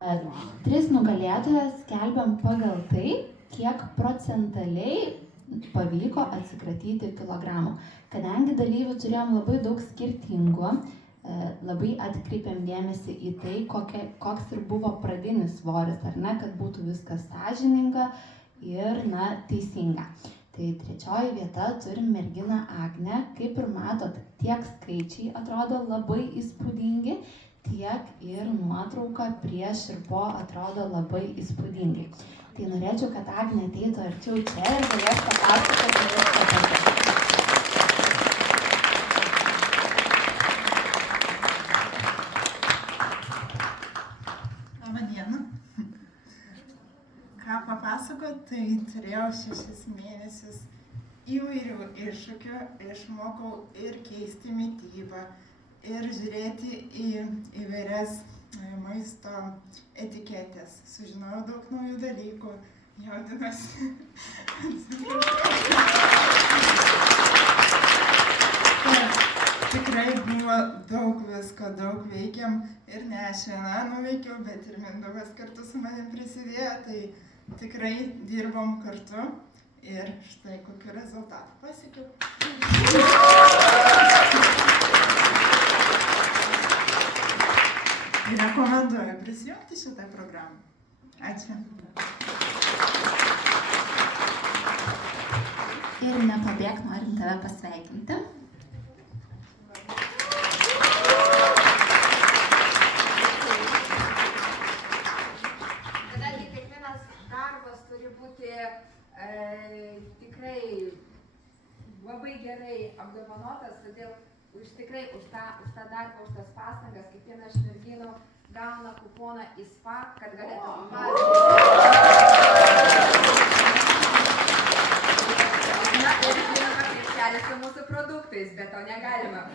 Tris nugalėtojas skelbiam pagal tai, kiek procentaliai pavyko atsikratyti kilogramų. Kadangi dalyvių turėjom labai daug skirtingų, labai atkreipėm dėmesį į tai, koks ir buvo pradinis svoris, ar ne, kad būtų viskas sąžininga ir teisinga. Tai trečioji vieta turim merginą Agnę. Kaip ir matot, tiek skaičiai atrodo labai įspūdingi, tiek ir nuotrauka prieš ir po atrodo labai įspūdingai. Tai norėčiau, kad Agnė ateitų arčiau čia ir galės papasakoti viską apie tai. Labą dieną. Ką papasakot, tai turėjau 6 mėnesius įvairių iššūkių, išmokau ir keisti mitybą, ir žiūrėti į įvairias maisto etiketės. Sužinojau daug naujų dalykų, jaudinuosi. Tikrai buvo daug visko, daug veikėm ir ne aš viena nuveikiau, bet ir Mindaugas kartu su manim prisidėjo, tai tikrai dirbom kartu ir štai kokiu rezultatu pasiekiau. Rekomenduoju prisijungti šitą programą. Ačiū. Ir nepabėk, norim tave pasveikinti. Kadangi kiekvienas darbas turi būti tikrai labai gerai apdovanotas, todėl už tą darbą, už tas pastangas, kiekviena iš merginų gauna kuponą į spa, kad galėtų Na, ir žinoma, krepšelis su mūsų produktais, bet to negalima